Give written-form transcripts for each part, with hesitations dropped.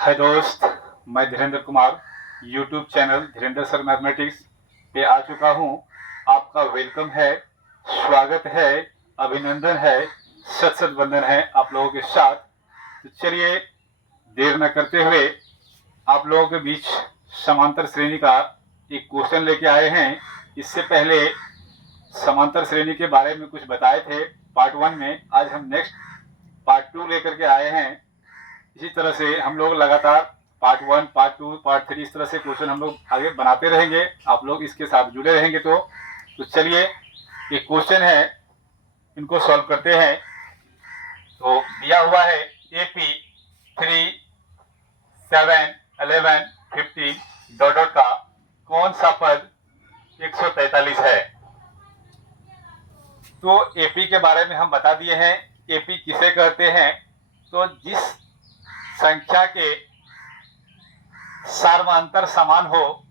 हाय दोस्त, मैं Dhirendra Kumar YouTube channel Dhirendra sir mathematics पे आ चुका हूँ। आपका वेलकम है, स्वागत है, अभिनंदन है, सत सत वंदन है आप लोगों के साथ। तो चलिए देर न करते हुए आप लोगों के बीच समांतर श्रेणी का एक क्वेश्चन लेके आए हैं। इससे पहले समांतर श्रेणी के बारे में कुछ बताए थे पार्ट 1 में, आज हम नेक्स्ट पार्ट 2 लेकर के आए हैं। इसी तरह से हम लोग लगातार पार्ट 1, पार्ट 2, पार्ट 3 इस तरह से क्वेश्चन हम लोग आगे बनाते रहेंगे। आप लोग इसके साथ जुड़े रहेंगे। तो चलिए ये क्वेश्चन है, इनको सॉल्व करते हैं। तो दिया हुआ है AP 3, 7, 11, 15 डॉट डॉट का कौन सा पद 143 है। तो AP के बारे में हम बता दिए हैं। AP किसे कहते हैं? तो जिस संख्या के सार्वमांतर समान हो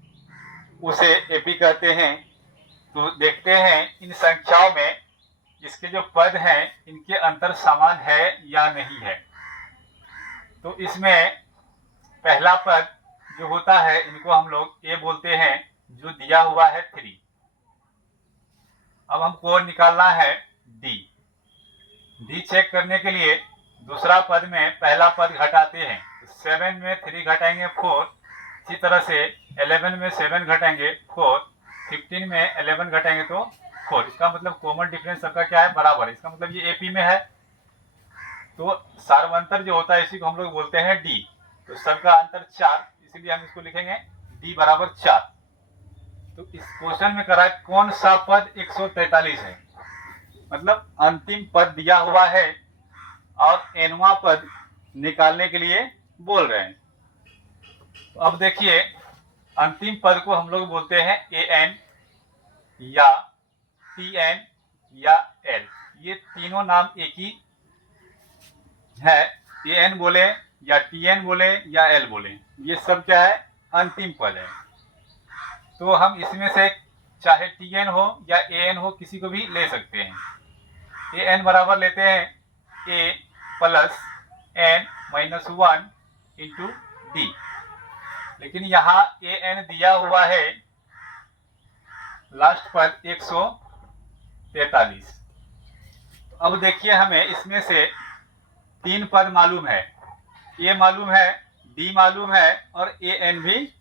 उसे एपी कहते हैं। तो देखते हैं इन संख्याओं में इसके जो पद हैं इनके अंतर समान है या नहीं है। तो इसमें पहला पद जो होता है इनको हम लोग ए बोलते हैं, जो दिया हुआ है 3। अब हमको निकालना है डी चेक करने के लिए दूसरा पद में पहला पद घटाते हैं। 7 में 3 घटाएंगे 4, इसी तरह से 11 में 7 घटाएंगे 4, 15 में 11 घटाएंगे तो 4। इसका मतलब कॉमन डिफरेंस सबका क्या है? बराबर है। इसका मतलब ये एपी में है। तो सार्वंतर जो होता है इसी को हम लोग बोलते हैं डी। तो सबका अंतर 4, इसीलिए हम इसको लिखेंगे डी बराबर 4। तो इस क्वेश्चन में करा कौन सा पद 143 है, मतलब अंतिम पद दिया हुआ है और एनवा पद निकालने के लिए बोल रहे हैं। तो अब देखिए अंतिम पद को हम लोग बोलते हैं एन या टीएन या एल। ये तीनों नाम एक ही है। एन बोले या टीएन बोले या एल बोले, ये सब क्या है? अंतिम पद है। तो हम इसमें से चाहे टीएन हो या एन हो किसी को भी ले सकते हैं। एन बराबर लेते हैं a plus n minus 1 into d. लेकिन यहाँ ए एन दिया हुआ है लास्ट पर 143। अब देखिए हमें इसमें से 3 पद मालूम है, ए मालूम है, डी मालूम है और ए एन भी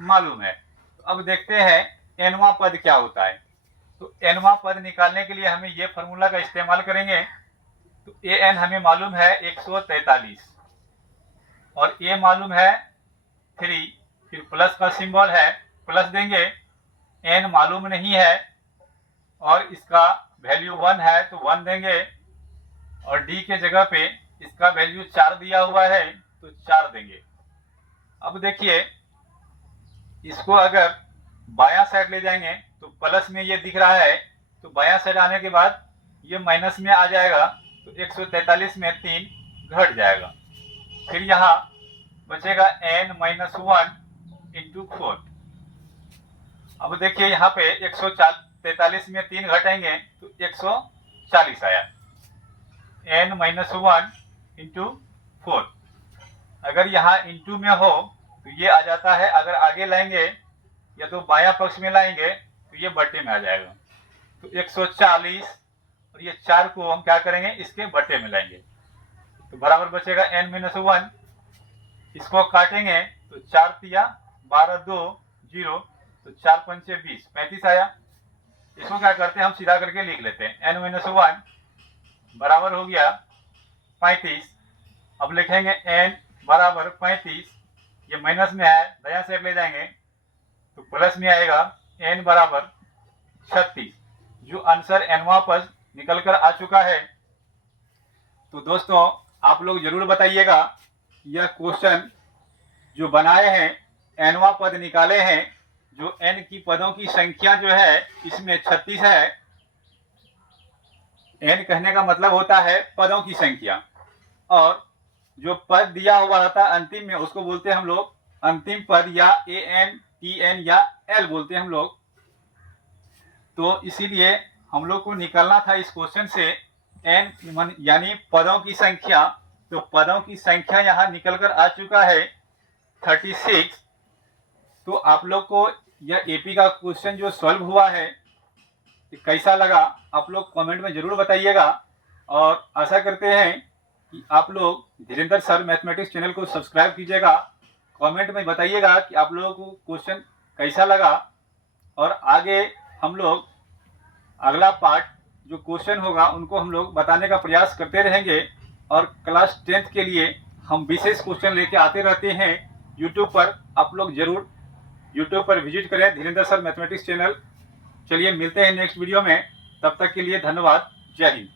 मालूम है। तो अब देखते हैं एनवा पद क्या होता है। तो एनवा पद निकालने के लिए हमें ये फॉर्मूला का इस्तेमाल करेंगे। तो ए एन हमें मालूम है 143 और ए मालूम है 3, फिर प्लस का सिंबल है, प्लस देंगे। एन मालूम नहीं है और इसका वैल्यू 1 है तो 1 देंगे और डी के जगह पे इसका वैल्यू 4 दिया हुआ है तो 4 देंगे। अब देखिए इसको अगर बायां साइड ले जाएंगे तो प्लस में ये दिख रहा है, तो बायां साइड आने के बाद ये माइनस में आ जाएगा। तो 143 में 3 घट जाएगा। फिर यहाँ बचेगा n माइनस 1 इंटू 4। अब देखिए यहाँ पे 143 में 3 घटाएंगे तो 140 आया। n minus 1 into 4। अगर यहाँ इंटू में हो तो ये आ जाता है, अगर आगे लाएंगे या तो बायां पक्ष में लाएंगे तो ये बट्टे में आ जाएगा। तो 140 और ये 4 को हम क्या करेंगे? इसके बट्टे में लाएंगे तो बराबर बचेगा n माइनस 1। इसको काटेंगे तो 4 तिया 12, 2 0, तो 4 पंचे 20, 35 आया। इसको क्या करते हैं? हम सीधा करके लिख लेते हैं। n माइनस 1 बराबर हो गया 35। अब लिखेंगे n बराबर 35, ये माइनस में है, दायां साइड ले जाएंगे तो प्लस में आएगा n बराबर 36। जो आंसर एनवा पद निकल कर आ चुका है। तो दोस्तों आप लोग जरूर बताइएगा, यह क्वेश्चन जो बनाए हैं एनवा पद निकाले हैं, जो एन की पदों की संख्या जो है इसमें 36 है। एन कहने का मतलब होता है पदों की संख्या, और जो पद दिया हुआ रहता है अंतिम में उसको बोलते हैं हम लोग अंतिम पद, या ए एन टी एन या एल बोलते हैं हम लोग। तो इसीलिए हम लोग को निकालना था इस क्वेश्चन से एन यानी पदों की संख्या। तो पदों की संख्या यहाँ निकल कर आ चुका है 36। तो आप लोग को यह एपी का क्वेश्चन जो सॉल्व हुआ है कैसा लगा आप लोग कमेंट में जरूर बताइएगा। और आशा करते हैं कि आप लोग धीरेन्द्र सर मैथमेटिक्स चैनल को सब्सक्राइब कीजिएगा। कमेंट में बताइएगा कि आप लोगों को क्वेश्चन कैसा लगा, और आगे हम लोग अगला पार्ट जो क्वेश्चन होगा उनको हम लोग बताने का प्रयास करते रहेंगे। और क्लास 10th के लिए हम विशेष क्वेश्चन लेके आते रहते हैं यूट्यूब पर। आप लोग जरूर यूट्यूब पर विजिट करें धीरेन्द्र सर मैथमेटिक्स चैनल। चलिए मिलते हैं नेक्स्ट वीडियो में, तब तक के लिए धन्यवाद। जय हिंद।